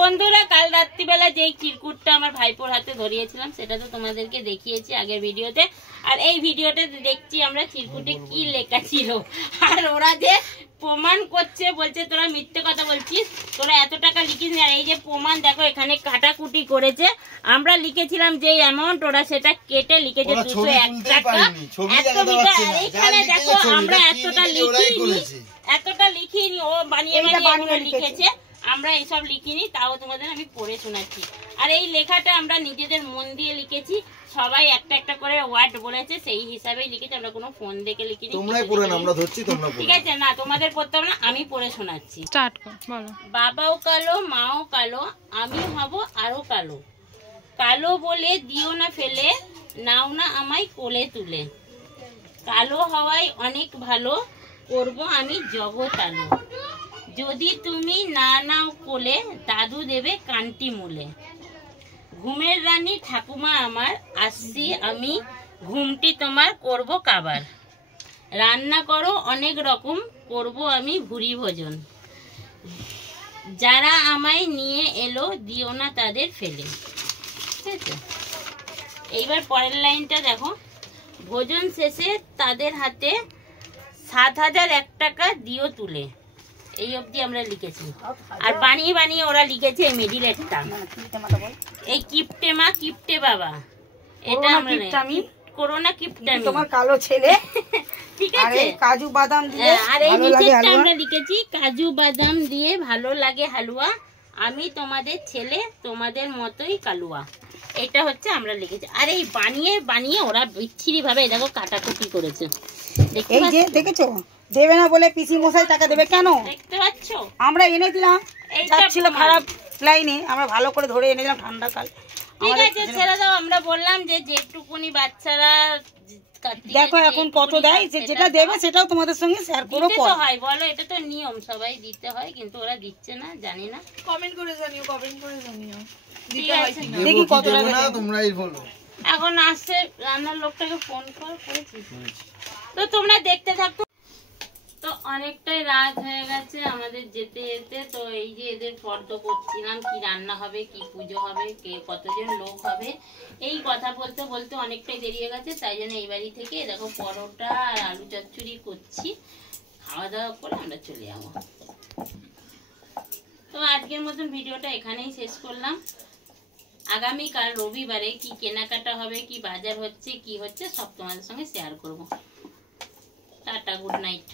বন্ধুরা কাল রাত্রিবেলা যেই চিরকুটটা আমার ভাইপোর হাতে ধরিয়েছিলাম সেটা তো তোমাদেরকে দেখিয়েছি আগের ভিডিওতে। আর এই ভিডিওতে দেখছি আমরা চিরকুটে কি লেখা ছিল, আর ওরা যে প্রমাণ করছে, বলছে তোরা মিথ্যে কথা বলছিস, তোরা এত টাকা লিখিস। আর এই যে প্রমাণ দেখো, এখানে কাটাকুটি করেছে। আমরা লিখেছিলাম যে অ্যামাউন্ট, ওরা সেটা কেটে লিখেছে 201 টাকা। এখানে দেখো আমরা এতটা লিখিনি, ও বানিয়ে বানিয়ে লিখেছে, আমরা এইসব লিখিনি। তাও তোমাদের আমি পড়ে শোনাচ্ছি। আর এই লেখাটা আমরা নিজেদের মন দিয়ে লিখেছি, সবাই একটা একটা করে ওয়ার্ড বলেছে, সেই হিসাবেই লিখেছি। আমরা কোনো ফোন দেখে লিখিনি। তোমরাই পড়ে না, আমরা ধরছি, তোমরা ঠিক আছে না, তোমাদের পড়তে হবে না, আমি পড়ে শোনাচ্ছি। স্টার্ট কর, বলো। বাবাও কালো, মাও কালো, আমি হব আরো কালো। কালো বলে দিও না ফেলে, নাও না আমায় কোলে তুলে। কালো হওয়ায় অনেক ভালো, করব আমি জগৎ আলো। যদি তুমি না নাও কোলে, দাদু দেবে কান্টি মূলে। ঘুমের রানী ঠাকুমা আমার, আসছি আমি, ঘুমটি তোমার করব কাবার। রান্না করো অনেক রকম, করব আমি ভুরি ভোজন। যারা আমায় নিয়ে এলো, দিও না তাদের ফেলে। ঠিক আছে, এইবার পরের লাইনটা দেখো। ভোজন শেষে তাদের হাতে 7,001 টাকা দিও তুলে। এই অবধি আমরা লিখেছি। আর বানিয়ে বানিয়ে ওরা লিখেছে এই মিডিলেরটা, এই কিপটে মা কিপটে বাবা, এটা আমরা করোনা কিপটা তোমার কালো ছেলে। ঠিক আছে, কাজু বাদাম দিয়ে। আর এই নিচেরটা আমরা লিখেছি কাজু বাদাম দিয়ে ভালো লাগে হালুয়া, আমি তোমাদের ছেলে তোমাদের মতোই কালুয়া। এটা হচ্ছে আমরা লিখেছি। আর এই বানিয়ে বানিয়ে ওরা বিচ্ছিরি ভাবে দেখো কাটাকুটি করেছে। এই যে দেখেছো, দেবে না বলে পিসি মশাই টাকা দেবে কেন? দেখতে পাচ্ছ, আমরা এনে দিলাম, যাচ্ছিল খারাপ লাইনে, আমরা ভালো করে ধরে এনে দিলাম ঠান্ডা কাল। ঠিক আছে, ছেড়ে দাও। আমরা বললাম যে যেটুকুনি বাচ্চারা দেখো এখন কত দেয়, যেটা দেবে সেটাও তোমাদের সঙ্গে শেয়ার করো। তো হয় বলো, এটা তো নিয়ম, সবাই দিতে হয়, কিন্তু ওরা দিচ্ছে না, জানি না। কমেন্ট করে জানিও, কমেন্ট করে জানিও দিতে হয় কিনা। দেখি কত টাকা তোমরাই বলো। এখন আসছে রান্নার লোকটাকে ফোন করেছি, তো তোমরা দেখতে থাকো। তো অনেকটাই রাত হয়ে গেছে আমাদের যেতে যেতে। তো এই যে এদের ফর্দ করছিলাম, কি রান্না হবে, কি পুজো হবে, কে কতজন লোক হবে, এই কথা বলতে বলতে অনেকটাই দেরি হয়ে গেছে। তাই জন্য এই বাড়ি থেকে দেখো পরোটা আর আলু চচ্চড়ি করছি, খাওয়া দাওয়া করে আমরা চলে যাবো। তো আজকের মতন ভিডিওটা এখানেই শেষ করলাম। আগামীকাল রবিবারে কি কেনাকাটা হবে, কি বাজার হচ্ছে, কি হচ্ছে, সব তোমাদের সঙ্গে শেয়ার করবো। Tata, good night.